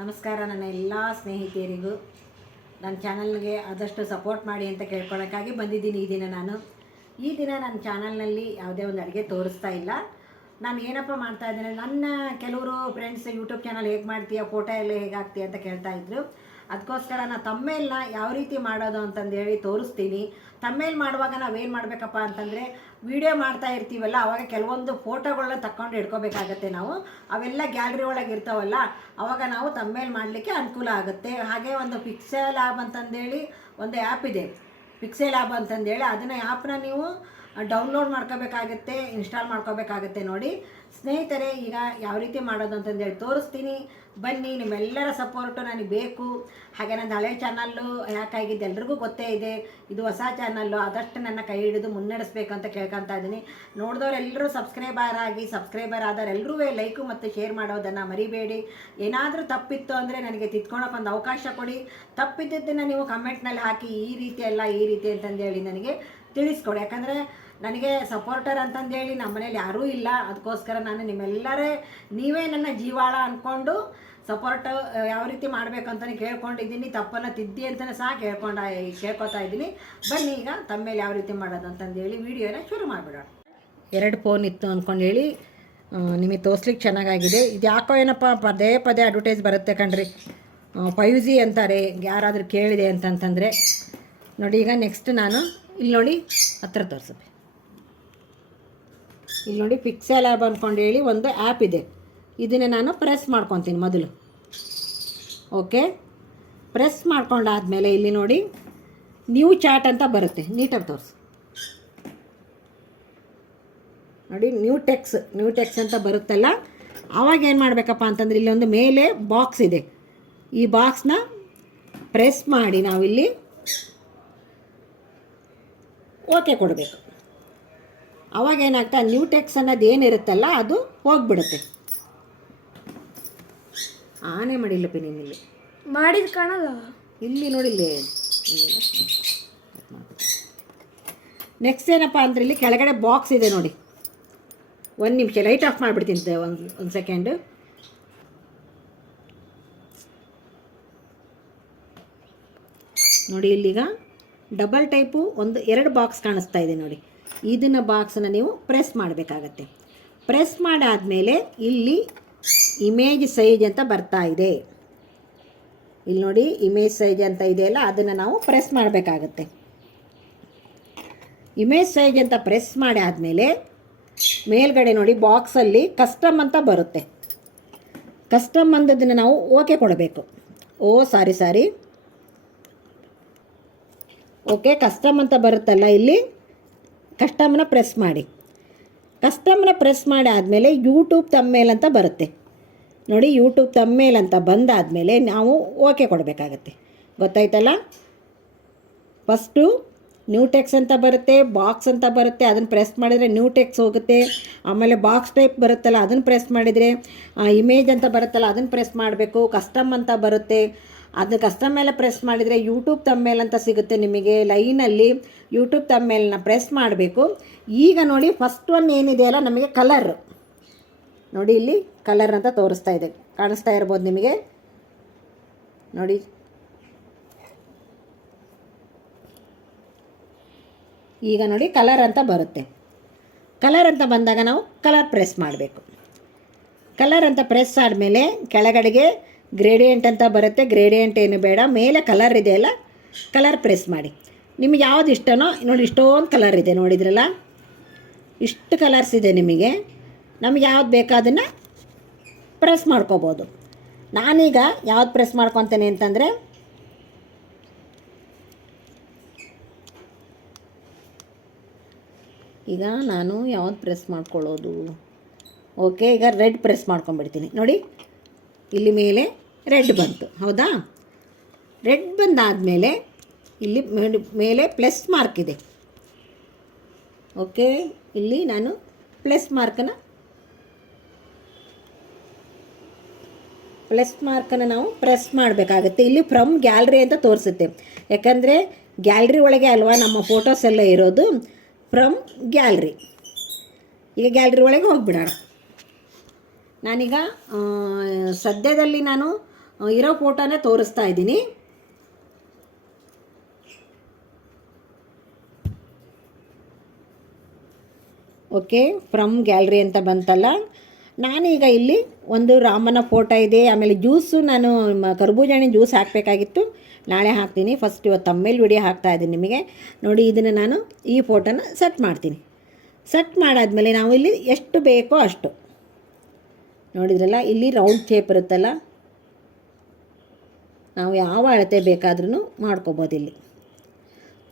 ನಮಸ್ಕಾರ ನನ್ನ ಎಲ್ಲ ಸ್ನೇಹಿತೆಯರಿಗೂ ನನ್ನ ಚಾನಲ್ಗೆ ಆದಷ್ಟು ಸಪೋರ್ಟ್ ಮಾಡಿ ಅಂತ ಕೇಳ್ಕೊಳ್ಳೋಕ್ಕಾಗಿ ಬಂದಿದ್ದೀನಿ ಈ ದಿನ ನನ್ನ ಚಾನಲ್ನಲ್ಲಿ ಯಾವುದೇ ಒಂದು ಅಡುಗೆ ತೋರಿಸ್ತಾ ಇಲ್ಲ. ನಾನು ಏನಪ್ಪ ಮಾಡ್ತಾ ಇದ್ದೇನೆ, ನನ್ನ ಕೆಲವರು ಫ್ರೆಂಡ್ಸ್ ಯೂಟ್ಯೂಬ್ ಚಾನಲ್ ಹೇಗೆ ಮಾಡ್ತೀಯ, ಫೋಟೋ ಎಲ್ಲ ಹೇಗೆ ಹಾಕ್ತೀಯ ಅಂತ ಕೇಳ್ತಾಯಿದ್ರು. ಅದಕ್ಕೋಸ್ಕರ ನಾನು ತಮ್ಮೇಲ್ನ ಯಾವ ರೀತಿ ಮಾಡೋದು ಅಂತಂದೇಳಿ ತೋರಿಸ್ತೀನಿ. ತಮ್ಮೇಲ್ ಮಾಡುವಾಗ ನಾವೇನು ಮಾಡಬೇಕಪ್ಪ ಅಂತಂದರೆ, ವಿಡಿಯೋ ಮಾಡ್ತಾ ಇರ್ತೀವಲ್ಲ ಆವಾಗ ಕೆಲವೊಂದು ಫೋಟೋಗಳನ್ನ ತಕ್ಕೊಂಡು ಇಟ್ಕೋಬೇಕಾಗತ್ತೆ. ನಾವು ಅವೆಲ್ಲ ಗ್ಯಾಲರಿ ಒಳಗೆ ಇರ್ತಾವಲ್ಲ, ಆವಾಗ ನಾವು ತಮ್ಮೇಲ್ ಮಾಡಲಿಕ್ಕೆ ಅನುಕೂಲ ಆಗುತ್ತೆ. ಹಾಗೆ ಒಂದು ಪಿಕ್ಸೆಲ್ ಲ್ಯಾಬ್ ಅಂತಂದೇಳಿ ಒಂದು ಆ್ಯಪ್ ಇದೆ, ಪಿಕ್ಸೆಲ್ ಲ್ಯಾಬ್ ಅಂತಂದೇಳಿ. ಅದನ್ನು ಆ್ಯಪ್ನ ನೀವು ಡೌನ್ಲೋಡ್ ಮಾಡ್ಕೋಬೇಕಾಗತ್ತೆ, ಇನ್ಸ್ಟಾಲ್ ಮಾಡ್ಕೋಬೇಕಾಗತ್ತೆ. ನೋಡಿ ಸ್ನೇಹಿತರೆ, ಈಗ ಯಾವ ರೀತಿ ಮಾಡೋದು ಅಂತಂದೇಳಿ ತೋರಿಸ್ತೀನಿ. ಬನ್ನಿ, ನಿಮ್ಮೆಲ್ಲರ ಸಪೋರ್ಟು ನನಗೆ ಬೇಕು. ಹಾಗೆ ನನ್ನ ಹಳೆ ಚಾನಲ್ಲು ಯಾಕಾಗಿದ್ದು ಎಲ್ರಿಗೂ ಗೊತ್ತೇ ಇದೆ. ಇದು ಹೊಸ ಚಾನಲ್ಲು, ಆದಷ್ಟು ನನ್ನ ಕೈ ಹಿಡಿದು ಮುನ್ನಡೆಸಬೇಕು ಅಂತ ಕೇಳ್ಕೊತಾ ಇದ್ದೀನಿ. ನೋಡಿದವರೆಲ್ಲರೂ ಸಬ್ಸ್ಕ್ರೈಬರ್ ಆದವರೆಲ್ಲರೂ ಲೈಕು ಮತ್ತು ಶೇರ್ ಮಾಡೋದನ್ನು ಮರಿಬೇಡಿ. ಏನಾದರೂ ತಪ್ಪಿತ್ತು ಅಂದರೆ ನನಗೆ ತಿದ್ಕೊಳಕ್ಕೆ ಒಂದು ಅವಕಾಶ ಕೊಡಿ. ತಪ್ಪಿದ್ದನ್ನು ನೀವು ಕಮೆಂಟ್ನಲ್ಲಿ ಹಾಕಿ, ಈ ರೀತಿ ಅಂತಂದೇಳಿ ನನಗೆ ತಿಳಿಸ್ಕೊಡಿ. ಯಾಕಂದರೆ ನನಗೆ ಸಪೋರ್ಟರ್ ಅಂತಂದೇಳಿ ನಮ್ಮ ಮನೇಲಿ ಯಾರೂ ಇಲ್ಲ. ಅದಕ್ಕೋಸ್ಕರ ನಾನು ನೀವೇ ನನ್ನ ಜೀವಾಳ ಅಂದ್ಕೊಂಡು ಸಪೋರ್ಟ್ ಯಾವ ರೀತಿ ಮಾಡಬೇಕು ಅಂತಲೇ ಕೇಳ್ಕೊಂಡಿದ್ದೀನಿ. ತಪ್ಪನ್ನು ತಿದ್ದಿ ಅಂತಲೇ ಸಹ ಕೇಳ್ಕೊತಾ ಇದ್ದೀನಿ. ಬನ್ನಿ, ಈಗ ತಮ್ಮೇಲೆ ಯಾವ ರೀತಿ ಮಾಡೋದು ಅಂತಂದೇಳಿ ವಿಡಿಯೋನ ಶುರು ಮಾಡಿಬಿಡೋಣ. 2 ಫೋನ್ ಇತ್ತು ಅಂದ್ಕೊಂಡೇಳಿ ನಿಮಗೆ ತೋರಿಸ್ಲಿಕ್ಕೆ ಚೆನ್ನಾಗಾಗಿದೆ. ಇದು ಯಾಕೋ ಏನಪ್ಪ ಪದೇ ಅಡ್ವರ್ಟೈಸ್ ಬರುತ್ತೆ ಕಣ್ರಿ. 5G ಅಂತಾರೆ, ಯಾರಾದರೂ ಕೇಳಿದೆ ಅಂತಂತಂದರೆ. ನೋಡಿ, ಈಗ ನೆಕ್ಸ್ಟ್ ನಾನು ಇಲ್ಲಿ ನೋಡಿ ಹತ್ರ ತೋರಿಸುತ್ತೆ. ಇಲ್ಲಿ ನೋಡಿ ಪಿಕ್ಸೆಲ್ ಲ್ಯಾಬ್ ಅಂದ್ಕೊಂಡೇಳಿ ಒಂದು ಆ್ಯಪ್ ಇದೆ. ಇದನ್ನು ನಾನು ಪ್ರೆಸ್ ಮಾಡ್ಕೊತೀನಿ ಮೊದಲು. ಓಕೆ, ಪ್ರೆಸ್ ಮಾಡ್ಕೊಂಡಾದಮೇಲೆ ಇಲ್ಲಿ ನೋಡಿ ನ್ಯೂ ಚಾಟ್ ಅಂತ ಬರುತ್ತೆ. ನೀಟಾಗಿ ತೋರಿಸು. ನೋಡಿ ನ್ಯೂ ಟೆಕ್ಸ್ ಅಂತ ಬರುತ್ತಲ್ಲ, ಆವಾಗ ಏನು ಮಾಡಬೇಕಪ್ಪ ಅಂತಂದರೆ ಇಲ್ಲಿ ಒಂದು ಮೇಲೆ ಬಾಕ್ಸ್ ಇದೆ. ಈ ಬಾಕ್ಸ್ನ ಪ್ರೆಸ್ ಮಾಡಿ ನಾವಿಲ್ಲಿ ಓಕೆ ಕೊಡಬೇಕು. ಅವಾಗ ಏನಾಗ್ತಾ, ನ್ಯೂ ಟೆಕ್ಸ್ ಅನ್ನೋದು ಏನಿರುತ್ತಲ್ಲ ಅದು ಹೋಗಿಬಿಡುತ್ತೆ. ಆನೆ ಮಾಡಿಲ್ಲಪ್ಪ ನೀನಿಲ್ಲಿ ಮಾಡಿದ ಕಾಣಲ್ಲ. ಇಲ್ಲಿ ನೋಡಿಲ್ಲಿ. ನೆಕ್ಸ್ಟ್ ಏನಪ್ಪ ಅಂದರೆ ಇಲ್ಲಿ ಕೆಳಗಡೆ ಬಾಕ್ಸ್ ಇದೆ ನೋಡಿ. 1 ನಿಮಿಷ ಲೈಟ್ ಆಫ್ ಮಾಡಿಬಿಡ್ತೀನಿ, ಒಂದು ಸೆಕೆಂಡು. ನೋಡಿ, ಇಲ್ಲಿಗ ಡಬಲ್ ಟೈಪು 2 ಬಾಕ್ಸ್ ಕಾಣಿಸ್ತಾ ಇದೆ ನೋಡಿ. ಇದನ್ನು ಬಾಕ್ಸನ್ನು ನೀವು ಪ್ರೆಸ್ ಮಾಡಬೇಕಾಗತ್ತೆ. ಪ್ರೆಸ್ ಮಾಡಾದಮೇಲೆ ಇಲ್ಲಿ ಇಮೇಜ್ ಸೈಜ್ ಅಂತ ಬರ್ತಾ ಇದೆ. ಇಲ್ಲಿ ನೋಡಿ ಇಮೇಜ್ ಸೈಜ್ ಅಂತ ಇದೆಯಲ್ಲ, ಅದನ್ನು ನಾವು ಪ್ರೆಸ್ ಮಾಡಬೇಕಾಗತ್ತೆ. ಇಮೇಜ್ ಸೈಜ್ ಅಂತ ಪ್ರೆಸ್ ಮಾಡಿ ಆದಮೇಲೆ ಮೇಲ್ಗಡೆ ನೋಡಿ ಬಾಕ್ಸಲ್ಲಿ ಕಸ್ಟಮ್ ಅಂತ ಬರುತ್ತೆ. ಕಸ್ಟಮ್ ಅಂದದನ್ನು ನಾವು ಓಕೆ ಕೊಡಬೇಕು. ಸಾರಿ ಓಕೆ, ಕಸ್ಟಮ್ ಅಂತ ಬರುತ್ತಲ್ಲ, ಇಲ್ಲಿ ಕಸ್ಟಮ್ನ ಪ್ರೆಸ್ ಮಾಡಿ. ಕಸ್ಟಮ್ನ ಪ್ರೆಸ್ ಮಾಡಿ ಆದಮೇಲೆ ಯೂಟ್ಯೂಬ್ ತಮ್ಮೇಲ್ ಅಂತ ಬರುತ್ತೆ ನೋಡಿ. ಯೂಟ್ಯೂಬ್ ತಮ್ಮೇಲ್ ಅಂತ ಬಂದಾದಮೇಲೆ ನಾವು ಓಕೆ ಕೊಡಬೇಕಾಗತ್ತೆ. ಗೊತ್ತಾಯ್ತಲ್ಲ? ಫಸ್ಟು ನ್ಯೂ ಟೆಕ್ಸ್ ಅಂತ ಬರುತ್ತೆ, ಬಾಕ್ಸ್ ಅಂತ ಬರುತ್ತೆ. ಅದನ್ನು ಪ್ರೆಸ್ ಮಾಡಿದರೆ ನ್ಯೂ ಟೆಕ್ಸ್ ಹೋಗುತ್ತೆ. ಆಮೇಲೆ ಬಾಕ್ಸ್ ಟೈಪ್ ಬರುತ್ತಲ್ಲ, ಅದನ್ನು ಪ್ರೆಸ್ ಮಾಡಿದರೆ ಇಮೇಜ್ ಅಂತ ಬರುತ್ತಲ್ಲ, ಅದನ್ನು ಪ್ರೆಸ್ ಮಾಡಬೇಕು. ಕಸ್ಟಮ್ ಅಂತ ಬರುತ್ತೆ, ಅದು ಕಸ್ಟಮ್ ಮೇಲೆ ಪ್ರೆಸ್ ಮಾಡಿದರೆ ಯೂಟ್ಯೂಬ್ ತಮ್ಮೇಲ್ ಅಂತ ಸಿಗುತ್ತೆ ನಿಮಗೆ. ಲೈನಲ್ಲಿ ಯೂಟ್ಯೂಬ್ ತಮ್ಮೇಲ್ನ ಪ್ರೆಸ್ ಮಾಡಬೇಕು. ಈಗ ನೋಡಿ ಫಸ್ಟ್ ಒನ್ ಏನಿದೆಯಲ್ಲ, ನಮಗೆ ಕಲರ್ ನೋಡಿ, ಇಲ್ಲಿ ಕಲರ್ ಅಂತ ತೋರಿಸ್ತಾ ಇದೆ, ಕಾಣಿಸ್ತಾ ಇರ್ಬೋದು ನಿಮಗೆ ನೋಡಿ. ಈಗ ನೋಡಿ ಕಲರ್ ಅಂತ ಬರುತ್ತೆ. ಕಲರ್ ಅಂತ ಬಂದಾಗ ನಾವು ಕಲರ್ ಪ್ರೆಸ್ ಮಾಡಬೇಕು. ಕಲರ್ ಅಂತ ಪ್ರೆಸ್ ಆದಮೇಲೆ ಕೆಳಗಡೆಗೆ ಗ್ರೇಡಿಯಂಟ್ ಅಂತ ಬರುತ್ತೆ. ಗ್ರೇಡಿಯಂಟ್ ಏನು ಬೇಡ, ಮೇಲೆ ಕಲರ್ ಇದೆಯಲ್ಲ, ಕಲರ್ ಪ್ರೆಸ್ ಮಾಡಿ. ನಿಮಗೆ ಯಾವ್ದು ಇಷ್ಟನೋ ನೋಡಿ. ಇಷ್ಟೊಂದು ಕಲರ್ ಇದೆ ನೋಡಿದ್ರಲ್ಲ, ಇಷ್ಟು ಕಲರ್ಸ್ ಇದೆ ನಿಮಗೆ. ನಮಗೆ ಯಾವ್ದು ಬೇಕೋ ಅದನ್ನು ಪ್ರೆಸ್ ಮಾಡ್ಕೋಬೋದು. ನಾನೀಗ ಯಾವ್ದು ಪ್ರೆಸ್ ಮಾಡ್ಕೊತೇನೆ ಅಂತಂದರೆ, ಈಗ ನಾನು ಯಾವ್ದು ಪ್ರೆಸ್ ಮಾಡ್ಕೊಳ್ಳೋದು, ಓಕೆ, ಈಗ ರೆಡ್ ಪ್ರೆಸ್ ಮಾಡ್ಕೊಂಡ್ಬಿಡ್ತೀನಿ. ನೋಡಿ, ಇಲ್ಲಿ ಮೇಲೆ ರೆಡ್ ಬಂತು, ಹೌದಾ? ರೆಡ್ ಬಂದಾದಮೇಲೆ ಇಲ್ಲಿ ಮೇಲೆ ಪ್ಲಸ್ ಮಾರ್ಕ್ ಇದೆ. ಓಕೆ, ಇಲ್ಲಿ ನಾನು ಪ್ಲಸ್ ಮಾರ್ಕನ್ನು ನಾವು ಪ್ರೆಸ್ ಮಾಡಬೇಕಾಗತ್ತೆ. ಇಲ್ಲಿ ಫ್ರಮ್ ಗ್ಯಾಲರಿ ಅಂತ ತೋರಿಸುತ್ತೆ. ಯಾಕಂದರೆ ಗ್ಯಾಲರಿ ಒಳಗೆ ಅಲ್ವಾ ನಮ್ಮ ಫೋಟೋಸ್ ಎಲ್ಲ ಇರೋದು. From gallery. ಈಗ ಗ್ಯಾಲರಿ ಒಳಗೆ ಹೋಗಿಬಿಡೋಣ. ನಾನೀಗ ಸದ್ಯದಲ್ಲಿ ನಾನು ಇರೋ ಫೋಟೋನೇ ತೋರಿಸ್ತಾ ಇದ್ದೀನಿ. ಓಕೆ, ಫ್ರಮ್ ಗ್ಯಾಲರಿ ಅಂತ ಬಂತಲ್ಲ. ನಾನೀಗ ಇಲ್ಲಿ ಒಂದು ರಾಮನ ಫೋಟೋ ಇದೆ, ಆಮೇಲೆ ಜ್ಯೂಸು ನಾನು ಕರ್ಬೂಜ ಹಣ್ಣಿನ ಜ್ಯೂಸ್ ಹಾಕಬೇಕಾಗಿತ್ತು, ನಾಳೆ ಹಾಕ್ತೀನಿ. ಫಸ್ಟ್ ಇವತ್ತು ತಮ್ಮೇಲೆ ವಿಡಿಯೋ ಹಾಕ್ತಾಯಿದ್ದೀನಿ ನಿಮಗೆ ನೋಡಿ. ಇದನ್ನು ನಾನು ಈ ಫೋಟೋನ ಸೆಟ್ ಮಾಡ್ತೀನಿ. ಸೆಟ್ ಮಾಡಾದ್ಮೇಲೆ ನಾವು ಇಲ್ಲಿ ಎಷ್ಟು ಬೇಕೋ ಅಷ್ಟು ನೋಡಿದ್ರಲ್ಲ, ಇಲ್ಲಿ ರೌಂಡ್ ಶೇಪ್ ಇರುತ್ತಲ್ಲ, ನಾವು ಯಾವ ಅಳತೆ ಬೇಕಾದ್ರೂ ಮಾಡ್ಕೊಬೋದು. ಇಲ್ಲಿ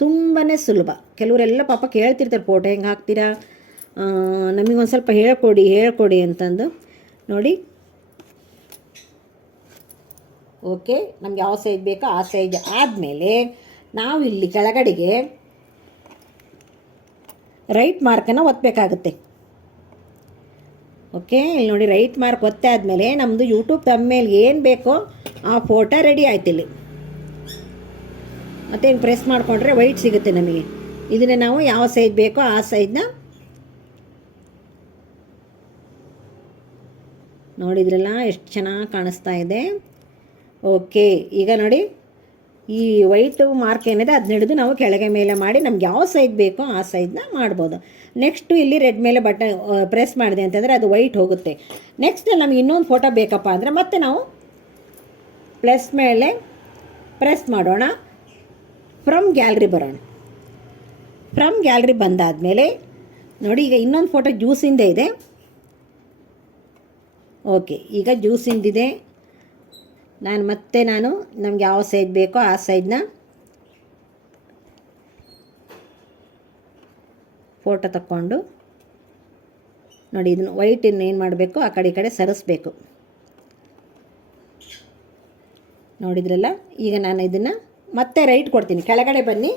ತುಂಬಾ ಸುಲಭ. ಕೆಲವರೆಲ್ಲ ಪಾಪ ಕೇಳ್ತಿರ್ತಾರೆ ಫೋಟೋ ಹೆಂಗೆ ಹಾಕ್ತೀರಾ, ನಮಗೊಂದು ಸ್ವಲ್ಪ ಹೇಳ್ಕೊಡಿ ಅಂತಂದು ನೋಡಿ. ಓಕೆ, ನಮ್ಗೆ ಯಾವ ಸೈಜ್ ಬೇಕೋ ಆ ಸೈಜ್ ಆದಮೇಲೆ ನಾವು ಇಲ್ಲಿ ಕೆಳಗಡೆಗೆ ರೈಟ್ ಮಾರ್ಕನ್ನು ಒತ್ತಬೇಕಾಗುತ್ತೆ. ಓಕೆ, ಇಲ್ಲಿ ನೋಡಿ ರೈಟ್ ಮಾರ್ಕ್ ಒತ್ತೆ ಆದಮೇಲೆ ನಮ್ಮದು ಯೂಟ್ಯೂಬ್ ತಮ್ಮೇಲೆ ಏನು ಬೇಕೋ ಆ ಫೋಟೋ ರೆಡಿ ಆಯ್ತು. ಇಲ್ಲಿ ಮತ್ತೆ ಹಿಂಗೆ ಪ್ರೆಸ್ ಮಾಡಿಕೊಂಡ್ರೆ ವೈಟ್ ಸಿಗುತ್ತೆ ನಮಗೆ. ಇದನ್ನು ನಾವು ಯಾವ ಸೈಜ್ ಬೇಕೋ ಆ ಸೈಜ್ನ ನೋಡಿದ್ರಲ್ಲ, ಎಷ್ಟು ಚೆನ್ನಾಗಿ ಕಾಣಿಸ್ತಾ ಇದೆ. ಓಕೆ, ಈಗ ನೋಡಿ ಈ ವೈಟ್ ಮಾರ್ಕ್ ಏನಿದೆ ಅದನ್ನ ಹಿಡಿದು ನಾವು ಕೆಳಗೆ ಮೇಲೆ ಮಾಡಿ ನಮ್ಗೆ ಯಾವ ಸೈಜ್ ಬೇಕೋ ಆ ಸೈಜ್ನ ಮಾಡ್ಬೋದು. ನೆಕ್ಸ್ಟು ಇಲ್ಲಿ ರೆಡ್ ಮೇಲೆ ಬಟನ್ ಪ್ರೆಸ್ ಮಾಡಿದೆ ಅಂತಂದರೆ ಅದು ವೈಟ್ ಹೋಗುತ್ತೆ. ನೆಕ್ಸ್ಟ್ ನಮ್ಗೆ ಇನ್ನೊಂದು ಫೋಟೋ ಬೇಕಪ್ಪ ಅಂದರೆ ಮತ್ತೆ ನಾವು ಪ್ಲಸ್ ಮೇಲೆ ಪ್ರೆಸ್ ಮಾಡೋಣ, ಫ್ರಮ್ ಗ್ಯಾಲರಿ ಬರೋಣ. ಫ್ರಮ್ ಗ್ಯಾಲರಿ ಬಂದಾದಮೇಲೆ ನೋಡಿ, ಈಗ ಇನ್ನೊಂದು ಫೋಟೋ ಜ್ಯೂಸಿಂದ ಇದೆ. ಓಕೆ, ಈಗ ಜ್ಯೂಸಿಂದಿದೆ. ನಾನು ನಮ್ಗೆ ಯಾವ ಸೈಜ್ ಬೇಕೋ ಆ ಸೈಜ್ನ ಫೋಟೋ ತಕ್ಕೊಂಡು ನೋಡಿ, ಇದನ್ನು ವೈಟ್ ಏನು ಮಾಡಬೇಕು, ಆ ಕಡೆ ಈ ಕಡೆ ಸರಿಸ್ಬೇಕು. ನೋಡಿದ್ರಲ್ಲ, ಈಗ ನಾನು ಇದನ್ನು ಮತ್ತೆ ರೈಟ್ ಕೊಡ್ತೀನಿ. ಕೆಳಗಡೆ ಬನ್ನಿ.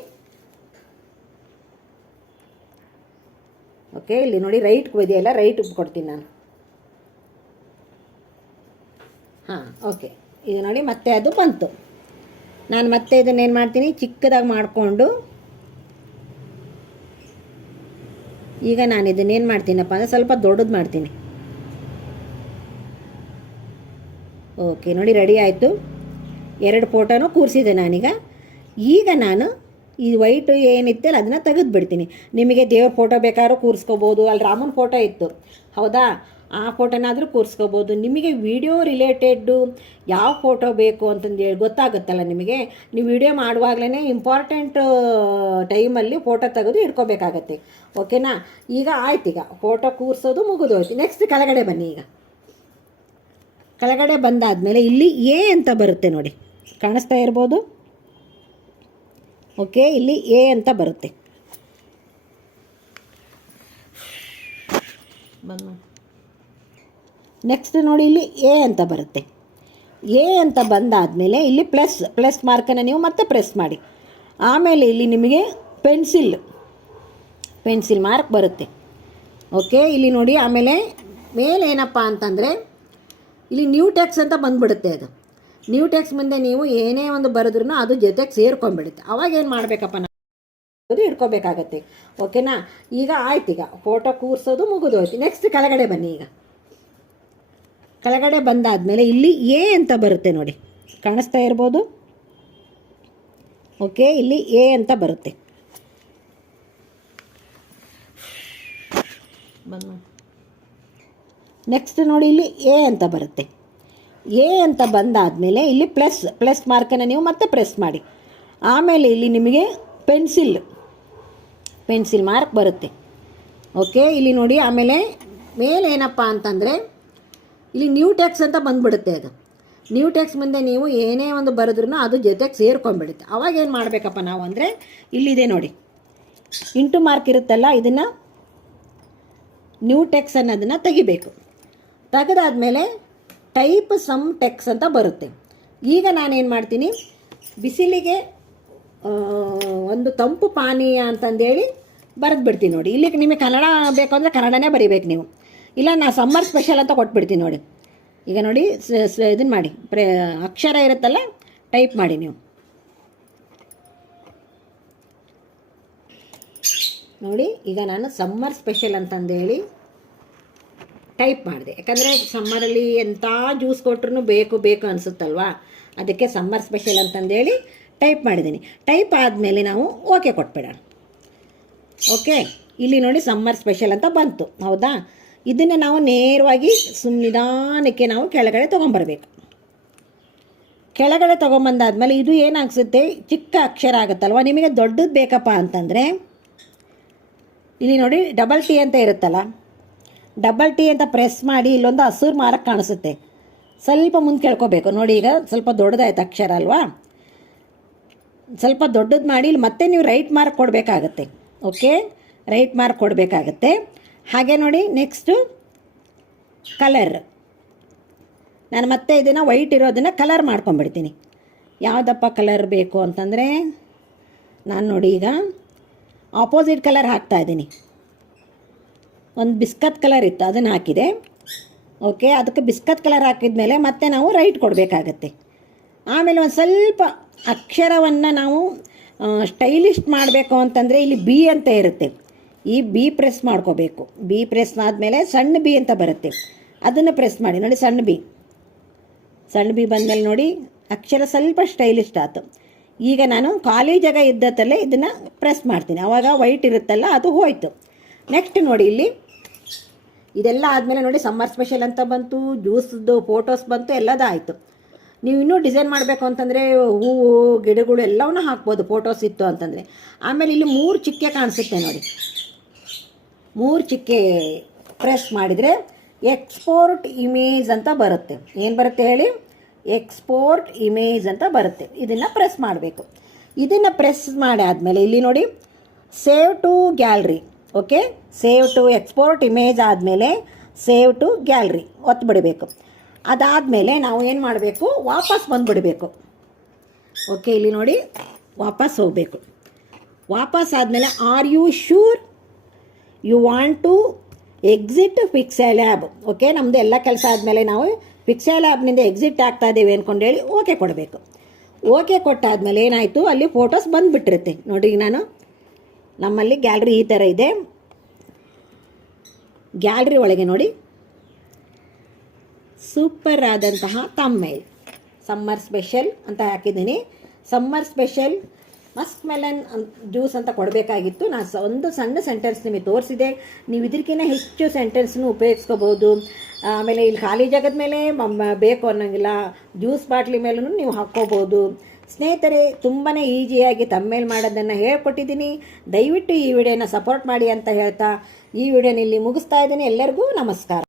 ಓಕೆ, ಇಲ್ಲಿ ನೋಡಿ ರೈಟ್ ಇದೆಯಲ್ಲ, ರೈಟ್ ಕೊಡ್ತೀನಿ ನಾನು. ಹಾಂ, ಓಕೆ, ಇದು ನೋಡಿ ಮತ್ತೆ ಅದು ಬಂತು. ನಾನು ಮತ್ತೆ ಇದನ್ನೇನು ಮಾಡ್ತೀನಿ, ಚಿಕ್ಕದಾಗಿ ಮಾಡಿಕೊಂಡು ಈಗ ನಾನು ಇದನ್ನೇನು ಮಾಡ್ತೀನಪ್ಪ ಅಂದರೆ ಸ್ವಲ್ಪ ದೊಡ್ಡದು ಮಾಡ್ತೀನಿ. ಓಕೆ, ನೋಡಿ ರೆಡಿ ಆಯಿತು. 2 ಫೋಟೋನೂ ಕೂರಿಸಿದೆ ನಾನೀಗ. ಈಗ ನಾನು ಈ ವೈಟು ಏನಿತ್ತಲ್ಲ ಅದನ್ನು ತೆಗೆದುಬಿಡ್ತೀನಿ. ನಿಮಗೆ ದೇವ್ರ ಫೋಟೋ ಬೇಕಾದ್ರೂ ಕೂರಿಸ್ಕೋಬೋದು. ಅಲ್ಲಿ ರಾಮನ ಫೋಟೋ ಇತ್ತು, ಹೌದಾ, ಆ ಫೋಟೋನಾದರೂ ಕೂರಿಸ್ಕೋಬೋದು. ನಿಮಗೆ ವಿಡಿಯೋ ರಿಲೇಟೆಡ್ಡು ಯಾವ ಫೋಟೋ ಬೇಕು ಅಂತಂದೇಳಿ ಗೊತ್ತಾಗುತ್ತಲ್ಲ ನಿಮಗೆ. ನೀವು ವಿಡಿಯೋ ಮಾಡುವಾಗಲೇ ಇಂಪಾರ್ಟೆಂಟ್ ಟೈಮಲ್ಲಿ ಫೋಟೋ ತೆಗೆದು ಇಟ್ಕೋಬೇಕಾಗತ್ತೆ. ಓಕೆನಾ, ಈಗ ಆಯ್ತು. ಈಗ ಫೋಟೋ ಕೂರಿಸೋದು ಮುಗಿದೋಯ್ತು. ನೆಕ್ಸ್ಟ್ ಕೆಳಗಡೆ ಬನ್ನಿ. ಈಗ ಕೆಳಗಡೆ ಬಂದಾದಮೇಲೆ ಇಲ್ಲಿ ಎ ಅಂತ ಬರುತ್ತೆ ನೋಡಿ, ಕಾಣಿಸ್ತಾ ಇರ್ಬೋದು. ಓಕೆ, ಇಲ್ಲಿ ಎ ಅಂತ ಬರುತ್ತೆ. ನೆಕ್ಸ್ಟ್ ನೋಡಿ, ಇಲ್ಲಿ ಎ ಅಂತ ಬರುತ್ತೆ. ಎ ಅಂತ ಬಂದಾದಮೇಲೆ ಇಲ್ಲಿ ಪ್ಲಸ್ ಮಾರ್ಕನ್ನು ನೀವು ಮತ್ತೆ ಪ್ರೆಸ್ ಮಾಡಿ. ಆಮೇಲೆ ಇಲ್ಲಿ ನಿಮಗೆ ಪೆನ್ಸಿಲ್ ಮಾರ್ಕ್ ಬರುತ್ತೆ. ಓಕೆ, ಇಲ್ಲಿ ನೋಡಿ. ಆಮೇಲೆ ಮೇಲೆ ಏನಪ್ಪ ಅಂತಂದರೆ ಇಲ್ಲಿ ನ್ಯೂ ಟೆಕ್ಸ್ಟ್ ಅಂತ ಬಂದುಬಿಡುತ್ತೆ. ಅದು ನ್ಯೂ ಟೆಕ್ಸ್ಟ್ ಮುಂದೆ ನೀವು ಏನೇ ಒಂದು ಬರೆದ್ರೂ ಅದು ಜೊತೆಗೆ ಸೇರ್ಕೊಂಡ್ಬಿಡುತ್ತೆ. ಅವಾಗ ಏನು ಮಾಡಬೇಕಪ್ಪ, ನಾವು ಇಟ್ಕೋಬೇಕಾಗತ್ತೆ. ಓಕೆನಾ, ಈಗ ಆಯ್ತು. ಈಗ ಫೋಟೋ ಕೂರಿಸೋದು ಮುಗಿದೋಯ್ತು. ನೆಕ್ಸ್ಟ್ ಕೆಳಗಡೆ ಬನ್ನಿ. ಈಗ ಕೆಳಗಡೆ ಬಂದಾದಮೇಲೆ ಇಲ್ಲಿ ಎ ಅಂತ ಬರುತ್ತೆ ನೋಡಿ, ಕಾಣಿಸ್ತಾ ಇರ್ಬೋದು. ಓಕೆ, ಇಲ್ಲಿ ಎ ಅಂತ ಬರುತ್ತೆ. ನೆಕ್ಸ್ಟ್ ನೋಡಿ, ಇಲ್ಲಿ ಎ ಅಂತ ಬರುತ್ತೆ. ಎ ಅಂತ ಬಂದಾದಮೇಲೆ ಇಲ್ಲಿ ಪ್ಲಸ್ ಮಾರ್ಕನ್ನು ನೀವು ಮತ್ತೆ ಪ್ರೆಸ್ ಮಾಡಿ. ಆಮೇಲೆ ಇಲ್ಲಿ ನಿಮಗೆ ಪೆನ್ಸಿಲ್ ಮಾರ್ಕ್ ಬರುತ್ತೆ. ಓಕೆ, ಇಲ್ಲಿ ನೋಡಿ. ಆಮೇಲೆ ಮೇಲೆ ಏನಪ್ಪ ಅಂತಂದರೆ ಇಲ್ಲಿ ನ್ಯೂ ಟೆಕ್ಸ್ಟ್ ಅಂತ ಬಂದುಬಿಡುತ್ತೆ. ಅದು ನ್ಯೂ ಟೆಕ್ಸ್ಟ್ ಮುಂದೆ ನೀವು ಏನೇ ಒಂದು ಬರೆದ್ರೂ ಅದು ಜೊತೆಗೆ ಸೇರ್ಕೊಂಡ್ಬಿಡುತ್ತೆ. ಅವಾಗ ಏನು ಮಾಡಬೇಕಪ್ಪ ನಾವು ಅಂದರೆ ಇಲ್ಲಿದೆ ನೋಡಿ, ಇಂಟು ಮಾರ್ಕ್ ಇರುತ್ತಲ್ಲ, ಇದನ್ನು ನ್ಯೂ ಟೆಕ್ಸ್ಟ್ ಅನ್ನೋದನ್ನು ತೆಗಿಬೇಕು. ತೆಗೆದಾದ್ಮೇಲೆ ಟೈಪ್ ಸಮ್ ಟೆಕ್ಸ್ಟ್ ಅಂತ ಬರುತ್ತೆ. ಈಗ ನಾನೇನು ಮಾಡ್ತೀನಿ, ಬಿಸಿಲಿಗೆ ಒಂದು ತಂಪು ಪಾನೀಯ ಅಂತಂದೇಳಿ ಬರೆದು ಬಿಡ್ತೀನಿ ನೋಡಿ. ಇಲ್ಲಿಗೆ ನಿಮಗೆ ಕನ್ನಡ ಬೇಕು ಅಂದರೆ ಕನ್ನಡನೇ ಬರೀಬೇಕು ನೀವು, ಇಲ್ಲ ನಾ ಸಮ್ಮರ್ ಸ್ಪೆಷಲ್ ಅಂತ ಕೊಟ್ಬಿಡ್ತೀನಿ ನೋಡಿ. ಈಗ ನೋಡಿ, ಇದನ್ನು ಮಾಡಿ, ಅಕ್ಷರ ಇರುತ್ತಲ್ಲ ಟೈಪ್ ಮಾಡಿ ನೀವು ನೋಡಿ. ಈಗ ನಾನು ಸಮ್ಮರ್ ಸ್ಪೆಷಲ್ ಅಂತಂದೇಳಿ ಟೈಪ್ ಮಾಡಿದೆ. ಯಾಕಂದರೆ ಸಮ್ಮರಲ್ಲಿ ಎಂಥ ಜ್ಯೂಸ್ ಕೊಟ್ರೂ ಬೇಕು ಅನಿಸುತ್ತಲ್ವಾ, ಅದಕ್ಕೆ ಸಮ್ಮರ್ ಸ್ಪೆಷಲ್ ಅಂತಂದೇಳಿ ಟೈಪ್ ಮಾಡಿದ್ದೀನಿ. ಟೈಪ್ ಆದಮೇಲೆ ನಾವು ಓಕೆ ಕೊಟ್ಬಿಡೋಣ. ಓಕೆ, ಇಲ್ಲಿ ನೋಡಿ ಸಮ್ಮರ್ ಸ್ಪೆಷಲ್ ಅಂತ ಬಂತು, ಹೌದಾ? ಇದನ್ನು ನಾವು ನೇರವಾಗಿ ನಿಧಾನಕ್ಕೆ ನಾವು ಕೆಳಗಡೆ ತೊಗೊಂಬರ್ಬೇಕು. ಕೆಳಗಡೆ ತೊಗೊಂಬಂದಾದ್ಮೇಲೆ ಇದು ಏನಾಗ್ಸುತ್ತೆ, ಚಿಕ್ಕ ಅಕ್ಷರ ಆಗುತ್ತಲ್ವ. ನಿಮಗೆ ದೊಡ್ಡದು ಬೇಕಪ್ಪ ಅಂತಂದರೆ ಇಲ್ಲಿ ನೋಡಿ ಡಬಲ್ ಟಿ ಅಂತ ಇರುತ್ತಲ್ಲ, ಡಬಲ್ ಟಿ ಅಂತ ಪ್ರೆಸ್ ಮಾಡಿ ಇಲ್ಲೊಂದು ಹಸಿರು ಮಾರ್ಕ್ ಕಾಣಿಸುತ್ತೆ, ಸ್ವಲ್ಪ ಮುಂದೆ ಕೇಳ್ಕೋಬೇಕು ನೋಡಿ. ಈಗ ಸ್ವಲ್ಪ ದೊಡ್ಡದಾಯ್ತು ಅಕ್ಷರ ಅಲ್ವಾ, ಸ್ವಲ್ಪ ದೊಡ್ಡದು ಮಾಡಿ ಇಲ್ಲಿ ಮತ್ತೆ ನೀವು ರೈಟ್ ಮಾರ್ಕ್ ಕೊಡಬೇಕಾಗತ್ತೆ. ಓಕೆ, ರೈಟ್ ಮಾರ್ಕ್ ಕೊಡಬೇಕಾಗತ್ತೆ. ಹಾಗೆ ನೋಡಿ ನೆಕ್ಸ್ಟು ಕಲರ್, ನಾನು ಮತ್ತೆ ಇದನ್ನು ವೈಟ್ ಇರೋದನ್ನು ಕಲರ್ ಮಾಡ್ಕೊಂಬಿಡ್ತೀನಿ. ಯಾವುದಪ್ಪ ಕಲರ್ ಬೇಕು ಅಂತಂದರೆ ನಾನು ನೋಡಿ ಈಗ ಆಪೋಸಿಟ್ ಕಲರ್ ಹಾಕ್ತಾಯಿದ್ದೀನಿ. ಒಂದು ಬಿಸ್ಕತ್ ಕಲರ್ ಇತ್ತು, ಅದನ್ನು ಹಾಕಿದೆ. ಓಕೆ, ಅದಕ್ಕೆ ಬಿಸ್ಕತ್ ಕಲರ್ ಹಾಕಿದ್ಮೇಲೆ ಮತ್ತೆ ನಾವು ರೈಟ್ ಕೊಡಬೇಕಾಗತ್ತೆ. ಆಮೇಲೆ ಒಂದು ಸ್ವಲ್ಪ ಅಕ್ಷರವನ್ನು ನಾವು ಸ್ಟೈಲಿಸ್ಟ್ ಮಾಡಬೇಕು ಅಂತಂದರೆ ಇಲ್ಲಿ ಬಿ ಅಂತ ಇರುತ್ತೆ, ಈ ಬಿ ಪ್ರೆಸ್ ಮಾಡ್ಕೋಬೇಕು. ಬಿ ಪ್ರೆಸ್ ಆದಮೇಲೆ ಸಣ್ಣ ಬಿ ಅಂತ ಬರುತ್ತೆ, ಅದನ್ನು ಪ್ರೆಸ್ ಮಾಡಿ ನೋಡಿ. ಸಣ್ಣ ಬಿ ಬಂದಮೇಲೆ ನೋಡಿ ಅಕ್ಷರ ಸ್ವಲ್ಪ ಸ್ಟೈಲಿಸ್ಟ್ ಆಯಿತು. ಈಗ ನಾನು ಖಾಲಿ ಜಾಗ ಇದ್ದತ್ತಲ್ಲೇ ಇದನ್ನು ಪ್ರೆಸ್ ಮಾಡ್ತೀನಿ, ಆವಾಗ ವೈಟ್ ಇರುತ್ತಲ್ಲ ಅದು ಹೋಯಿತು. ನೆಕ್ಸ್ಟ್ ನೋಡಿ ಇಲ್ಲಿ ಇದೆಲ್ಲ ಆದಮೇಲೆ ನೋಡಿ ಸಮ್ಮರ್ ಸ್ಪೆಷಲ್ ಅಂತ ಬಂತು, ಜ್ಯೂಸ್ದು ಫೋಟೋಸ್ ಬಂತು, ಎಲ್ಲದೂ ಆಯಿತು. ನೀವು ಇನ್ನೂ ಡಿಸೈನ್ ಮಾಡಬೇಕು ಅಂತಂದರೆ ಹೂವು ಗಿಡಗಳು ಎಲ್ಲವನ್ನೂ ಹಾಕ್ಬೋದು, ಫೋಟೋಸ್ ಇತ್ತು ಅಂತಂದರೆ. ಆಮೇಲೆ ಇಲ್ಲಿ 3 ಚಿಕ್ಕೆ ಕಾಣಿಸುತ್ತೆ ನೋಡಿ, 3 ಚಿಕ್ಕೆ ಪ್ರೆಸ್ ಮಾಡಿದರೆ ಎಕ್ಸ್ಪೋರ್ಟ್ ಇಮೇಜ್ ಅಂತ ಬರುತ್ತೆ. ಏನು ಬರುತ್ತೆ ಹೇಳಿ? ಎಕ್ಸ್ಪೋರ್ಟ್ ಇಮೇಜ್ ಅಂತ ಬರುತ್ತೆ. ಇದನ್ನು ಪ್ರೆಸ್ ಮಾಡಬೇಕು. ಇದನ್ನು ಪ್ರೆಸ್ ಮಾಡಿ ಆದಮೇಲೆ ಇಲ್ಲಿ ನೋಡಿ save to gallery. Okay, save to export image ಆದಮೇಲೆ ಸೇವ್ ಟು ಗ್ಯಾಲ್ರಿ ಒತ್ತಿಬಿಡಬೇಕು. ಅದಾದಮೇಲೆ ನಾವು ಏನು ಮಾಡಬೇಕು, ವಾಪಸ್ ಬಂದುಬಿಡಬೇಕು. ಓಕೆ, ಇಲ್ಲಿ ನೋಡಿ ವಾಪಸ್ ಹೋಗಬೇಕು. ವಾಪಸ್ ಆದಮೇಲೆ are you sure you want to exit PixelLab. Okay, ನಮ್ಮದು ಎಲ್ಲ ಕೆಲಸ ಆದಮೇಲೆ ನಾವು ಪಿಕ್ಸೆಲ್ಯಾಬ್ನಿಂದ ಎಕ್ಸಿಟ್ ಆಗ್ತಾ ಇದ್ದೀವಿ ಅಂದ್ಕೊಂಡೇಳಿ ಓಕೆ ಕೊಡಬೇಕು. ಓಕೆ ಕೊಟ್ಟಾದಮೇಲೆ ಏನಾಯಿತು, ಅಲ್ಲಿ ಫೋಟೋಸ್ ಬಂದುಬಿಟ್ಟಿರುತ್ತೆ ನೋಡಿ. ನಾನು ನಮ್ಮಲ್ಲಿ ಗ್ಯಾಲ್ರಿ ಈ ಥರ ಇದೆ. ಗ್ಯಾಲ್ರಿ ಒಳಗೆ ನೋಡಿ ಸೂಪರ್ ಆದಂತಹ ತಮ್ಮೇಲ್ ಸಮ್ಮರ್ ಸ್ಪೆಷಲ್ ಅಂತ ಹಾಕಿದ್ದೀನಿ. Summer special Musk melon juice ಅಂತ ಕೊಡಬೇಕಾಗಿತ್ತು. ನಾನು ಒಂದು ಸಣ್ಣ ಸೆಂಟೆನ್ಸ್ ನಿಮಗೆ ತೋರಿಸಿದೆ. ನೀವು ಇದಕ್ಕಿಂತ ಹೆಚ್ಚು ಸೆಂಟೆನ್ಸ್ನು ಉಪಯೋಗಿಸ್ಕೋಬೋದು. ಆಮೇಲೆ ಇಲ್ಲಿ ಖಾಲಿ ಜಾಗದ ಮೇಲೆ ಬೇಕು ಅನ್ನೋಂಗಿಲ್ಲ, ಜ್ಯೂಸ್ ಬಾಟ್ಲಿ ಮೇಲೂ ನೀವು ಹಾಕ್ಕೋಬೋದು. ಸ್ನೇಹಿತರೆ, ತುಂಬಾ ಈಸಿಯಾಗಿ ತಮ್ಮೇಲ್ ಮಾಡೋದನ್ನು ಹೇಳ್ಕೊಟ್ಟಿದ್ದೀನಿ. ದಯವಿಟ್ಟು ಈ ವಿಡಿಯೋನ ಸಪೋರ್ಟ್ ಮಾಡಿ ಅಂತ ಹೇಳ್ತಾ ಈ ವಿಡಿಯೋನ ಇಲ್ಲಿ ಮುಗಿಸ್ತಾ ಇದ್ದೀನಿ. ಎಲ್ಲರಿಗೂ ನಮಸ್ಕಾರ.